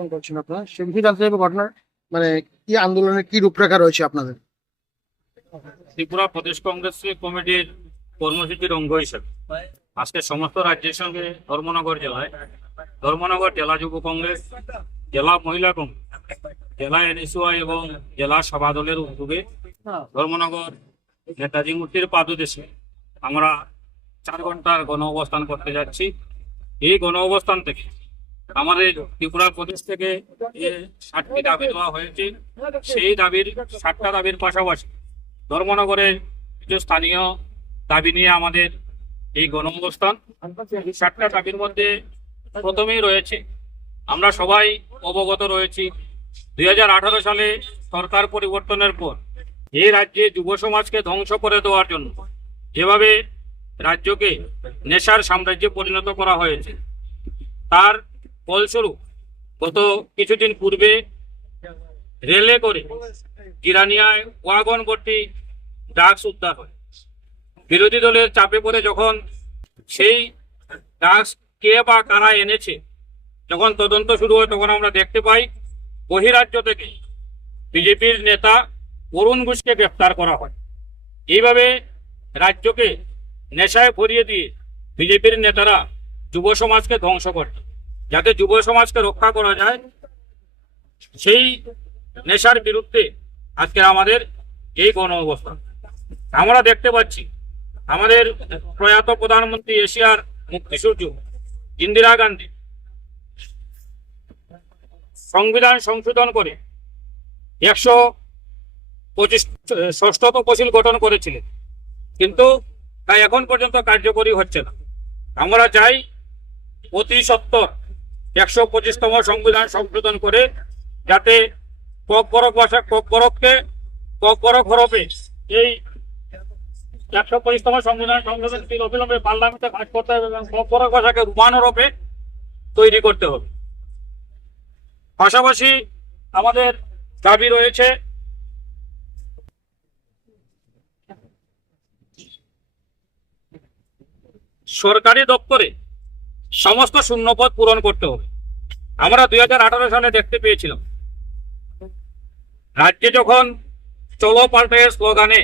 অবস্থান করছেন আপনারা, সে বিষয়ে জানতে চাইবো। ঘটনার মানে কি আন্দোলনের কি রূপরেখা রয়েছে আপনাদের? ত্রিপুরা প্রদেশ কংগ্রেস কমিটির কর্মসূচির অঙ্গ হিসেবে আজকে সমস্ত রাজ্যের সঙ্গে ধর্মনগর জেলা যুব কংগ্রেস, জেলা মহিলা কংগ্রেস, জেলা এনএসইউআই এবং জেলা সভা দলের উদ্যোগে ধর্মনগর নেতাজি মূর্তির পাদদেশে আমরা 4 ঘন্টার গণ অবস্থান করতে যাচ্ছি। এই গণ অবস্থান থেকে আমাদের ত্রিপুরা প্রদেশ থেকে যে 60টি দাবি দেওয়া হয়েছে, সেই দাবির 60টা দাবির পাশাপাশি ধর্মনগরের কিছু স্থানীয় দাবি নিয়ে আমাদের এই গণ অবস্থান। 60টা দাবির মধ্যে প্রথমেই রয়েছে, আমরা সবাই অবগত রয়েছি, 2018 সালে সরকার পরিবর্তনের পর এই রাজ্যে যুব সমাজকে ধ্বংস করে দেওয়ার জন্য যেভাবে রাজ্যকে নেশার সাম্রাজ্যে পরিণত করা হয়েছে, তার ফলস্বরূপ গত কিছুদিন পূর্বে রেলে করে জিরানিয়ায় ওয়াগন ভর্তি ড্রাগস উদ্ধার হয়। বিরোধী দলের চাপে পড়ে যখন সেই ড্রাগস কে বা কারা এনেছে, যখন তদন্ত শুরু হয়, তখন আমরা দেখতে পাই বহিরাজ্য থেকে বিজেপির নেতা অরুণ ঘোষকে গ্রেফতার করা হয়। এইভাবে রাজ্যকে নেশায় ভরিয়ে দিয়ে বিজেপির নেতারা যুব সমাজকে ধ্বংস করে। যাতে যুব সমাজকে রক্ষা করা যায়, সেই নেশার বিরুদ্ধে আজকে আমাদের এই গণ অবস্থান। আমরা দেখতে পাচ্ছি আমাদের প্রয়াত প্রধানমন্ত্রী এশিয়ার মুক্তিসূর্য ইন্দিরা গান্ধী সংবিধান সংশোধন করে 126 তফসিল গঠন করেছিলেন, কিন্তু তা এখন পর্যন্ত কার্যকরী হচ্ছে না। আমরা চাই অতি সত্বর 125তম সংবিধান সংশোধন করে যাতে ককবরক হরফে এই 125তম সংবিধান সংশোধন বিল অবিলম্বে পার্লামেন্টে পাস করতে হবে এবং ককবরক ভাষাকে রোমান হরফে তৈরি করতে হবে। পাশাপাশি আমাদের দাবি রয়েছে সরকারি দপ্তরে সমস্ত শূন্যপদ পূরণ করতে হবে। আমরা 2018 সালে দেখতে পেয়েছিলাম, রাজ্যে যখন চলো পাল্টায়ের স্লোগানে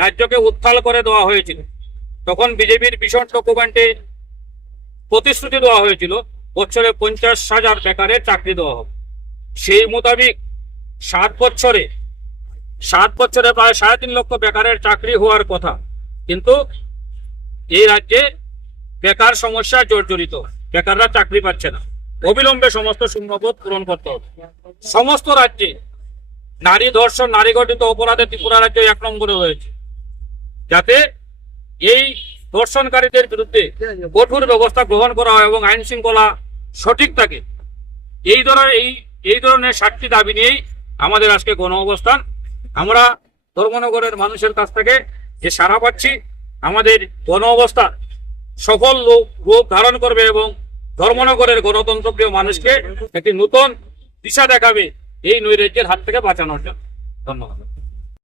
রাজ্যকে উত্থাল করে দেওয়া হয়েছিল, তখন বিজেপির ভীষণ ডকুমেন্টে প্রতিশ্রুতি দেওয়া হয়েছিল বছরে 50,000 বেকারের চাকরি দেওয়া হবে। সেই মোতাবেক 7 বছরে প্রায় 3.5 লক্ষ বেকারের চাকরি হওয়ার কথা, কিন্তু এই রাজ্যে বেকার সমস্যা জর্জরিত, বেকাররা চাকরি পাচ্ছে না। অবিলম্বে সমস্ত শূন্যপদ পূরণ করতে হবে। সমস্ত রাজ্যে নারী ধর্ষণ, নারী গঠিত অপরাধে ত্রিপুরা রাজ্য 1 নম্বরে রয়েছে। যাতে এই ধর্ষণকারীদের বিরুদ্ধে কঠোর ব্যবস্থা গ্রহণ করা হয় এবং আইন শৃঙ্খলা সঠিক থাকে, এই ধরনের 60টি দাবি নিয়েই আমাদের আজকে গণ অবস্থান। আমরা ধর্মনগরের মানুষের কাছ থেকে যে সাড়া পাচ্ছি, আমাদের গণ অবস্থান সফল রূপ ধারণ করবে এবং ধর্মনগরের গণতন্ত্রপ্রিয় মানুষকে একটি নতুন দিশা দেখাবে এই নৈরাজ্যের হাত থেকে বাঁচানোর জন্য। ধন্যবাদ।